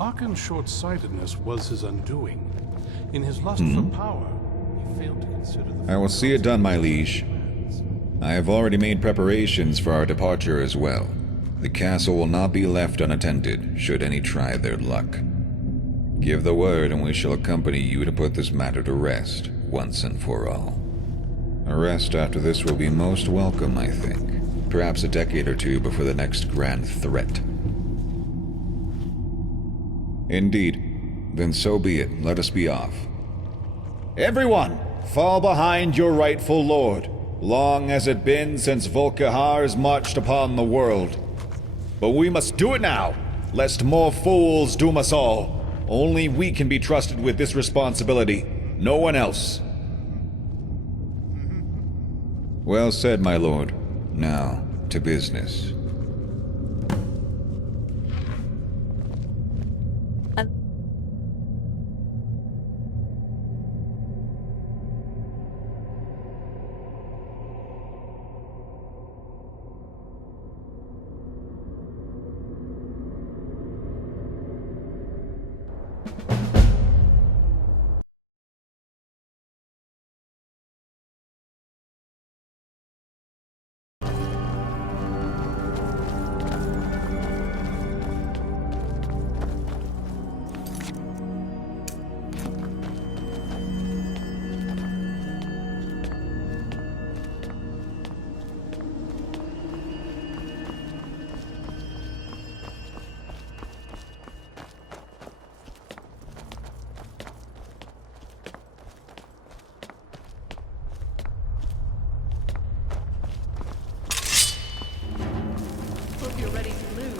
Harkon's short-sightedness was his undoing. In his lust for power, he failed to consider the... I will see it done, my liege. I have already made preparations for our departure as well. The castle will not be left unattended, should any try their luck. Give the word and we shall accompany you to put this matter to rest, once and for all. A rest after this will be most welcome, I think. Perhaps a decade or two before the next grand threat. Indeed. Then so be it. Let us be off. Everyone, fall behind your rightful lord. Long has it been since Volkihar has marched upon the world. But we must do it now, lest more fools doom us all. Only we can be trusted with this responsibility, no one else. Well said, my lord. Now, to business. You're ready to lose.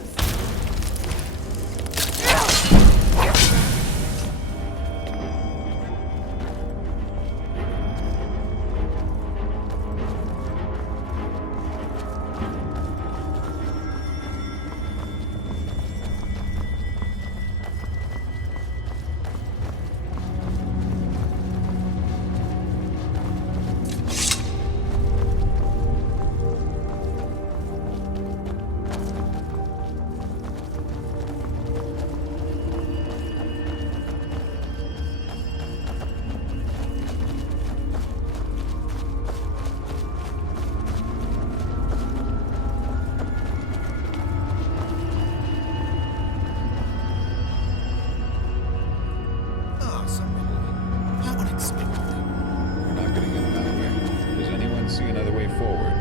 See another way forward.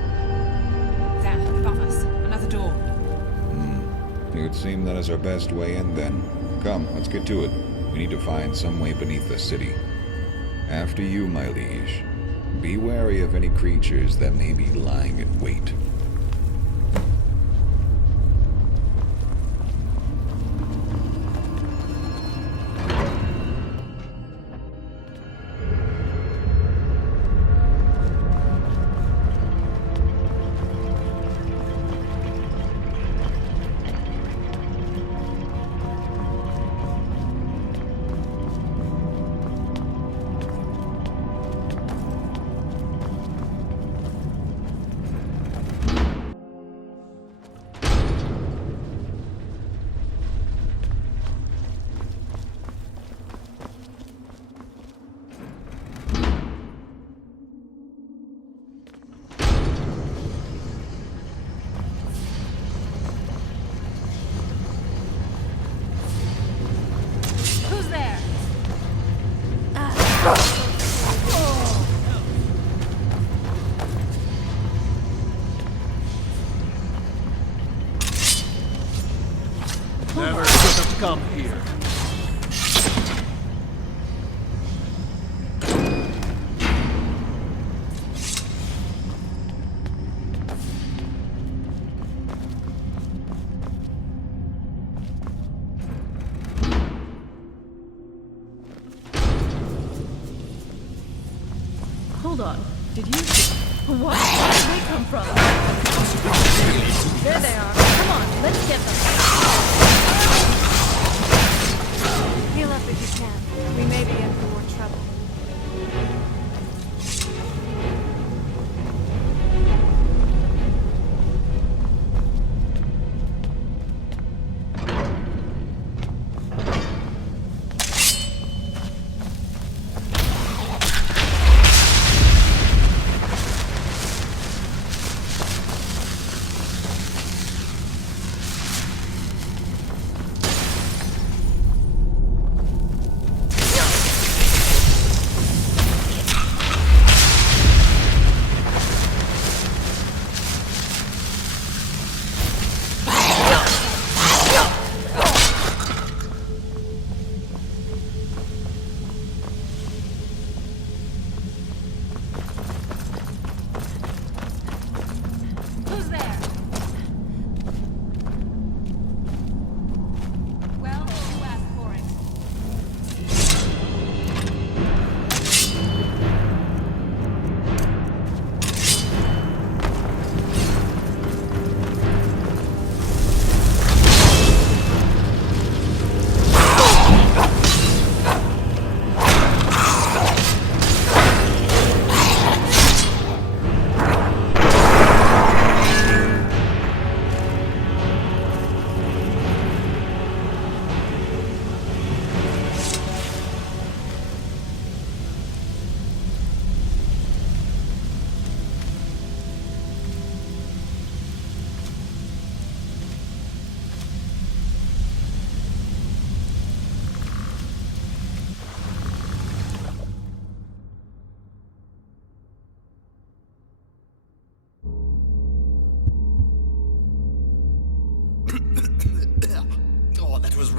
There, above us. Another door. It would seem that is our best way in then. Come, let's get to it. We need to find some way beneath the city. After you, my liege. Be wary of any creatures that may be lying in wait. Who's there? Never should have come here. Hold on. Did you... What? Where did they come from? There they are. Come on, let's get them. Heal up if you can. We may be in for more trouble.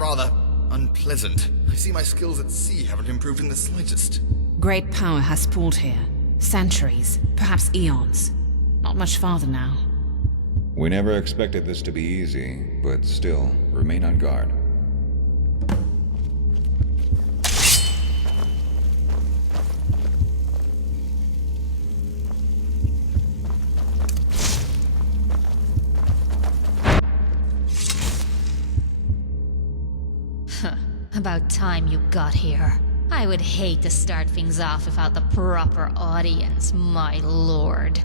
rather unpleasant. I see my skills at sea haven't improved in the slightest. Great power has spawned here. Centuries, perhaps eons. Not much farther now. We never expected this to be easy, but still, remain on guard. About time you got here. I would hate to start things off without the proper audience, my lord.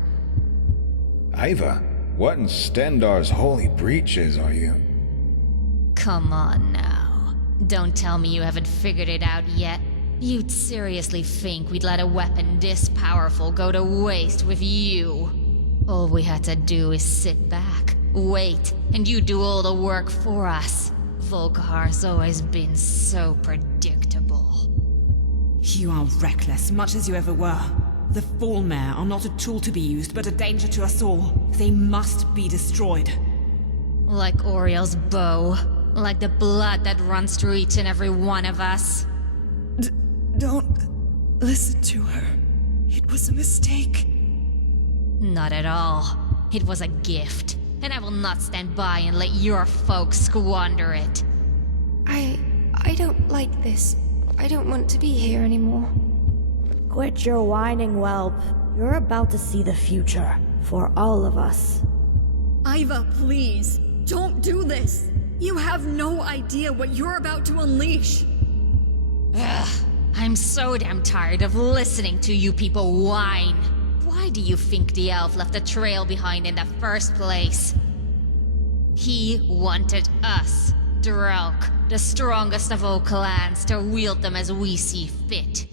Iva, what in Stendar's holy breeches are you? Come on now. Don't tell me you haven't figured it out yet. You'd seriously think we'd let a weapon this powerful go to waste with you? All we had to do is sit back, wait, and you do all the work for us. Volkahar's always been so predictable. You are reckless, much as you ever were. The Fallmare are not a tool to be used, but a danger to us all. They must be destroyed. Like Oriel's bow. Like the blood that runs through each and every one of us. Don't listen to her. It was a mistake. Not at all. It was a gift. And I will not stand by and let your folks squander it. I don't like this. I don't want to be here anymore. Quit your whining, whelp. You're about to see the future. For all of us. Iva, please. Don't do this. You have no idea what you're about to unleash. Ugh. I'm so damn tired of listening to you people whine. Why do you think the elf left a trail behind in the first place? He wanted us, Drelk, the strongest of all clans, to wield them as we see fit.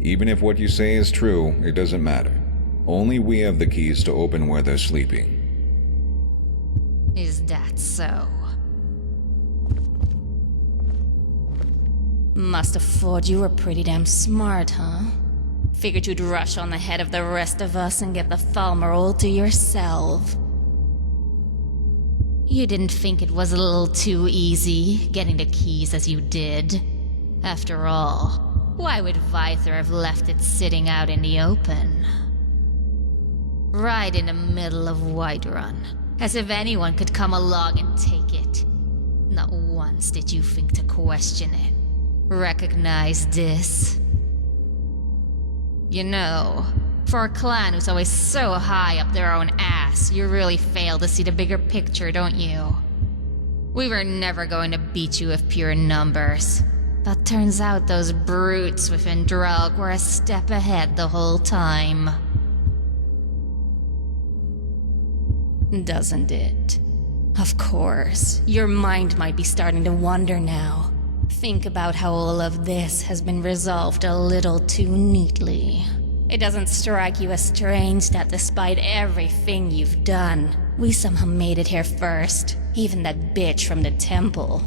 Even if what you say is true, it doesn't matter. Only we have the keys to open where they're sleeping. Is that so? Must have thought you were pretty damn smart, huh? Figured you'd rush on ahead of the rest of us and get the Falmer all to yourself. You didn't think it was a little too easy, getting the keys as you did. After all, why would Vyther have left it sitting out in the open? Right in the middle of Whiterun, as if anyone could come along and take it. Not once did you think to question it. Recognize this? You know, for a clan who's always so high up their own ass, you really fail to see the bigger picture, don't you? We were never going to beat you with pure numbers. But turns out those brutes within Drelg were a step ahead the whole time. Doesn't it? Of course, your mind might be starting to wander now. Think about how all of this has been resolved a little too neatly. It doesn't strike you as strange that despite everything you've done, we somehow made it here first, even that bitch from the temple.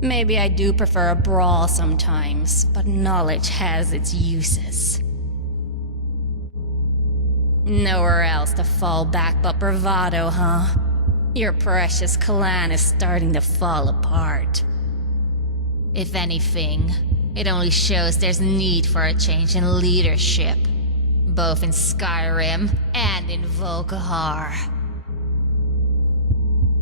Maybe I do prefer a brawl sometimes, but knowledge has its uses. Nowhere else to fall back but bravado, huh? Your precious clan is starting to fall apart. If anything, it only shows there's need for a change in leadership, both in Skyrim and in Volkihar.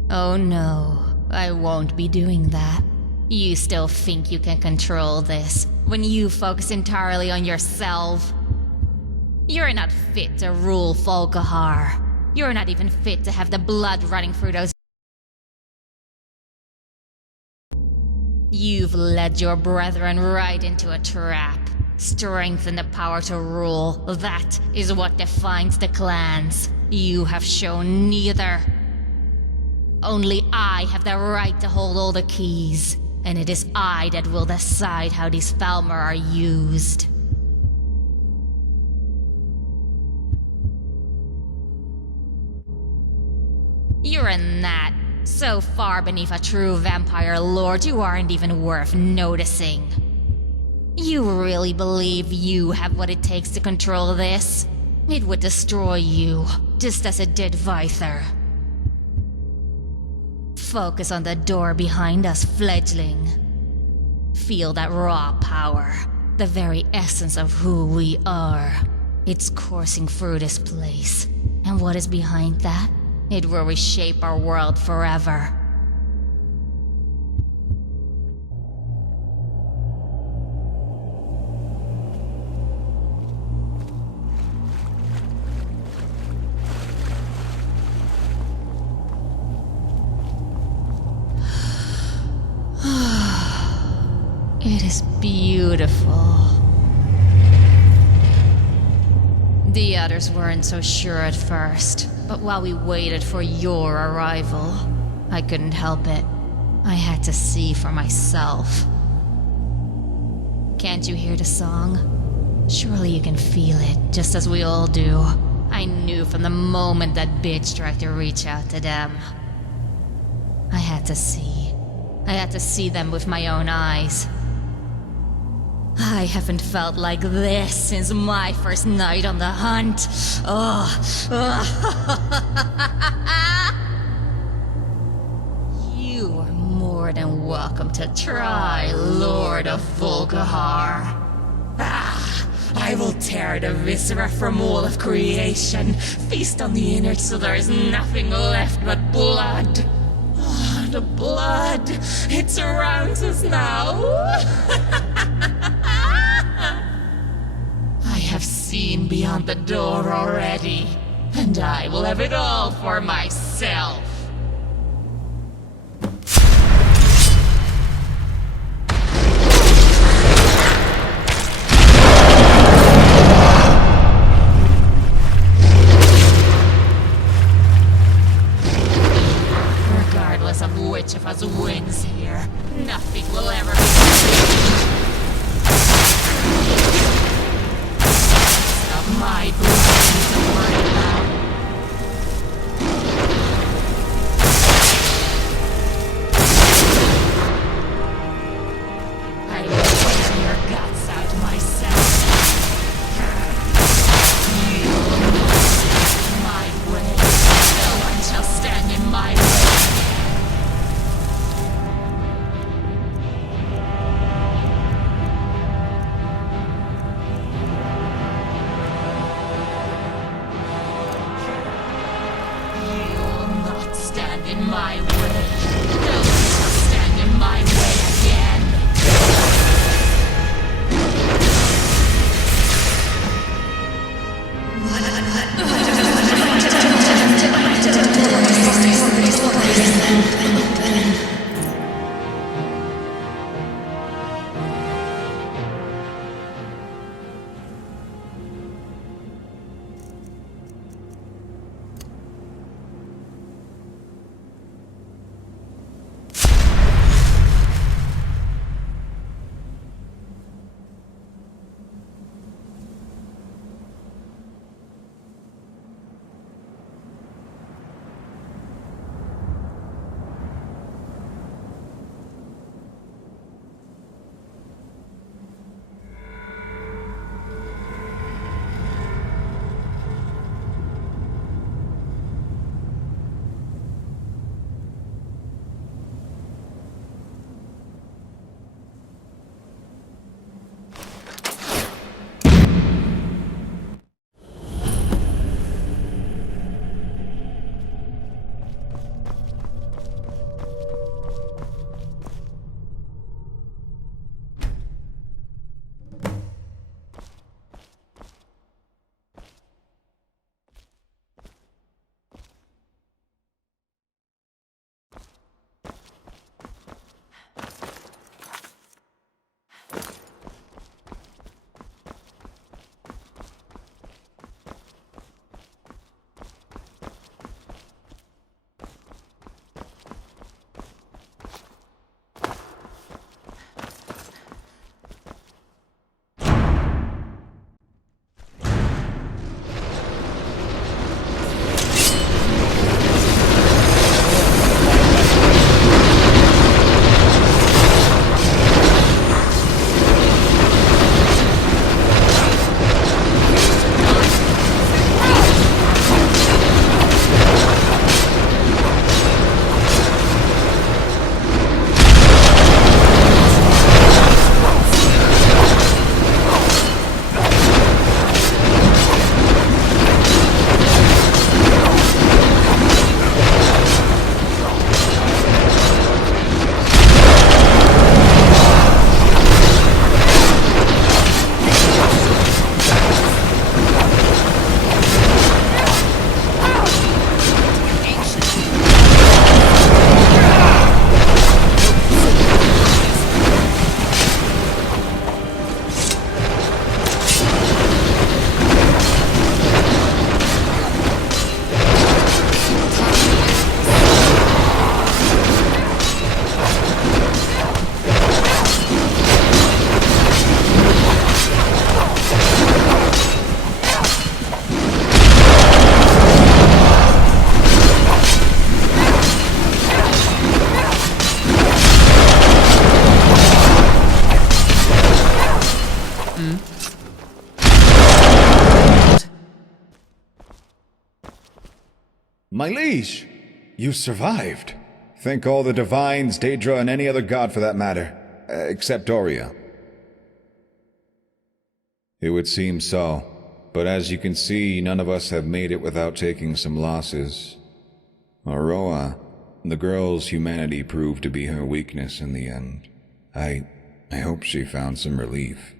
Oh no, I won't be doing that. You still think you can control this, when you focus entirely on yourself. You're not fit to rule Volkihar. You're not even fit to have the blood running through those. You've led your brethren right into a trap. Strength and the power to rule, that is what defines the clans. You have shown neither. Only I have the right to hold all the keys, and it is I that will decide how these Falmer are used. You're a gnat, so far beneath a true vampire lord you aren't even worth noticing. You really believe you have what it takes to control this? It would destroy you, just as it did Vyther. Focus on the door behind us, fledgling. Feel that raw power, the very essence of who we are. It's coursing through this place. And what is behind that? It will reshape our world forever. It is beautiful. The others weren't so sure at first, but while we waited for your arrival, I couldn't help it. I had to see for myself. Can't you hear the song? Surely you can feel it, just as we all do. I knew from the moment that bitch tried to reach out to them. I had to see. I had to see them with my own eyes. I haven't felt like this since my first night on the hunt. You are more than welcome to try, Lord of Volkihar. I will tear the viscera from all of creation, feast on the innards so there is nothing left but blood. The blood, it surrounds us now. I have seen beyond the door already, and I will have it all for myself. Regardless of which of us wins here, nothing will ever my blood is worried about. My liege, you survived. Thank all the divines, Daedra, and any other god for that matter, except Doria. It would seem so, but as you can see, none of us have made it without taking some losses. Aroa, the girl's humanity proved to be her weakness in the end. I hope she found some relief.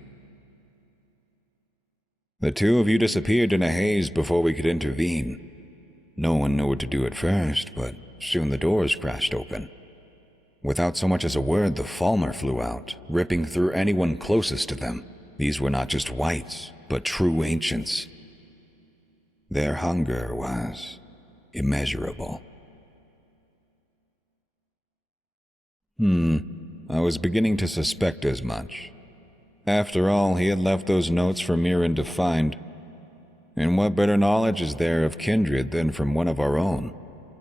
The two of you disappeared in a haze before we could intervene. No one knew what to do at first, but soon the doors crashed open. Without so much as a word, the Falmer flew out, ripping through anyone closest to them. These were not just wights, but true ancients. Their hunger was immeasurable. I was beginning to suspect as much. After all, he had left those notes for Mirren to find. And what better knowledge is there of kindred than from one of our own?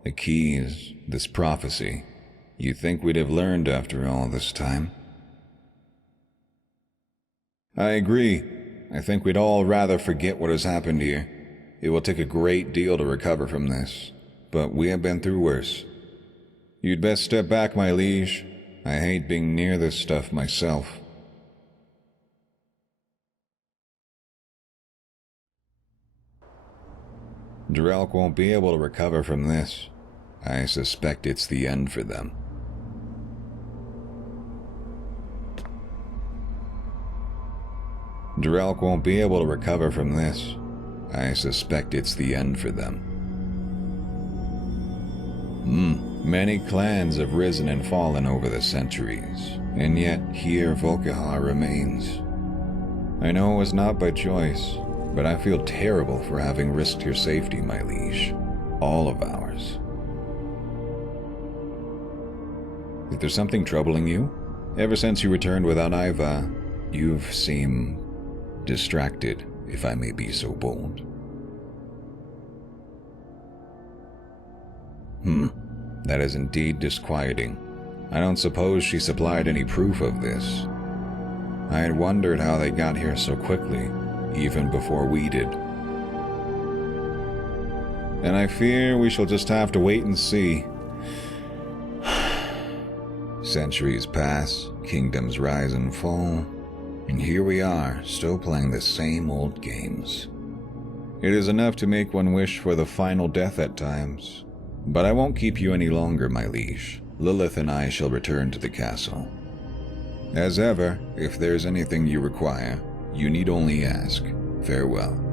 The keys, this prophecy. You'd think we'd have learned after all this time. I agree. I think we'd all rather forget what has happened here. It will take a great deal to recover from this, but we have been through worse. You'd best step back, my liege. I hate being near this stuff myself. Drelk won't be able to recover from this. I suspect it's the end for them. Drelk won't be able to recover from this. I suspect it's the end for them. Many clans have risen and fallen over the centuries, and yet here Volkihar remains. I know it was not by choice, but I feel terrible for having risked your safety, my liege. All of ours. Is there something troubling you? Ever since you returned without Iva, you've seemed distracted, if I may be so bold. That is indeed disquieting. I don't suppose she supplied any proof of this. I had wondered how they got here so quickly, even before we did. And I fear we shall just have to wait and see. Centuries pass, kingdoms rise and fall, and here we are, still playing the same old games. It is enough to make one wish for the final death at times. But I won't keep you any longer, my liege. Lilith and I shall return to the castle. As ever, if there's anything you require, you need only ask. Farewell.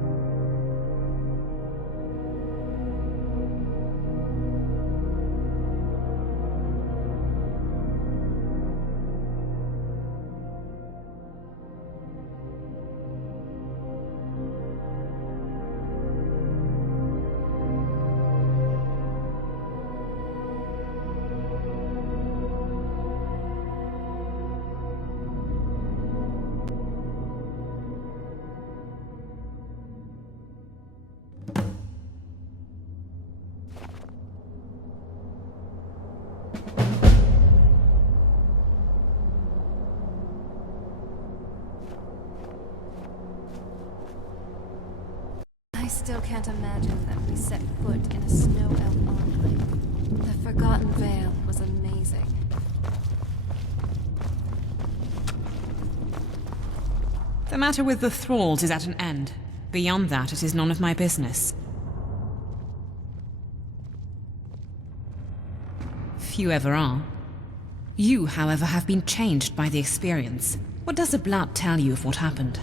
I still can't imagine that we set foot in a snow elf enclave. The Forgotten Vale was amazing. The matter with the thralls is at an end. Beyond that, it is none of my business. Few ever are. You, however, have been changed by the experience. What does the blood tell you of what happened?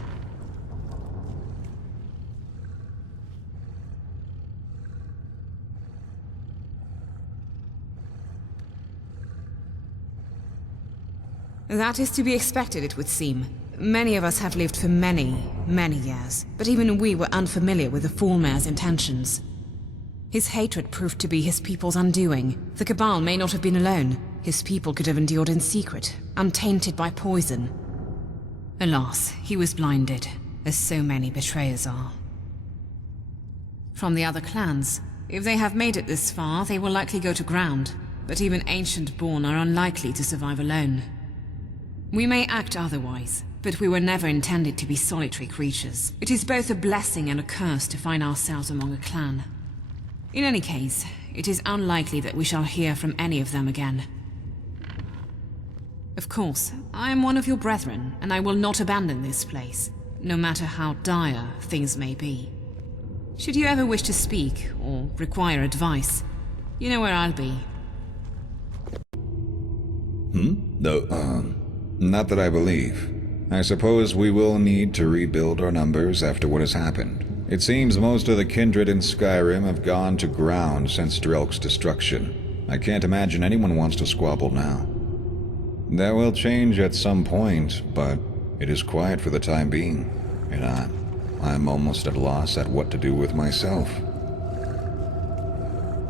That is to be expected, it would seem. Many of us have lived for many, many years, but even we were unfamiliar with the Fallmare's intentions. His hatred proved to be his people's undoing. The Cabal may not have been alone. His people could have endured in secret, untainted by poison. Alas, he was blinded, as so many betrayers are. From the other clans, if they have made it this far, they will likely go to ground, but even Ancient-born are unlikely to survive alone. We may act otherwise, but we were never intended to be solitary creatures. It is both a blessing and a curse to find ourselves among a clan. In any case, it is unlikely that we shall hear from any of them again. Of course, I am one of your brethren, and I will not abandon this place, no matter how dire things may be. Should you ever wish to speak, or require advice, you know where I'll be. No, not that I believe. I suppose we will need to rebuild our numbers after what has happened. It seems most of the kindred in Skyrim have gone to ground since Drelk's destruction. I can't imagine anyone wants to squabble now. That will change at some point, but it is quiet for the time being, and I'm almost at a loss at what to do with myself.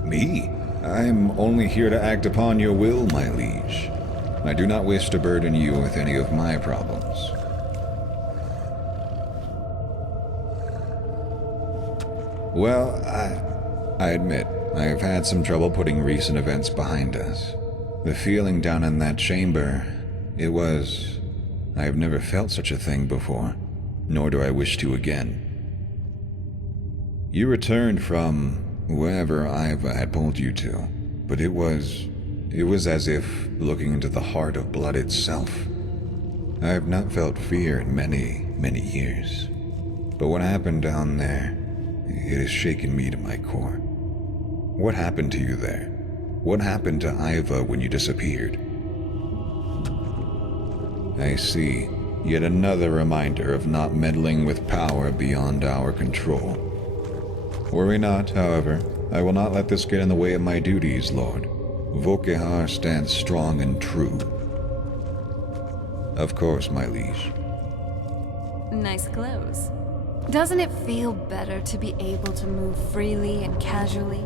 Me? I'm only here to act upon your will, my liege. I do not wish to burden you with any of my problems. Well, I admit, I have had some trouble putting recent events behind us. The feeling down in that chamber, I have never felt such a thing before, nor do I wish to again. You returned from wherever Iva had pulled you to, but it was as if looking into the heart of blood itself. I have not felt fear in many, many years, but what happened down there, it has shaken me to my core. What happened to you there? What happened to Iva when you disappeared? I see. Yet another reminder of not meddling with power beyond our control. Worry not, however. I will not let this get in the way of my duties, Lord. Volkihar stands strong and true. Of course, my liege. Nice clothes. Doesn't it feel better to be able to move freely and casually?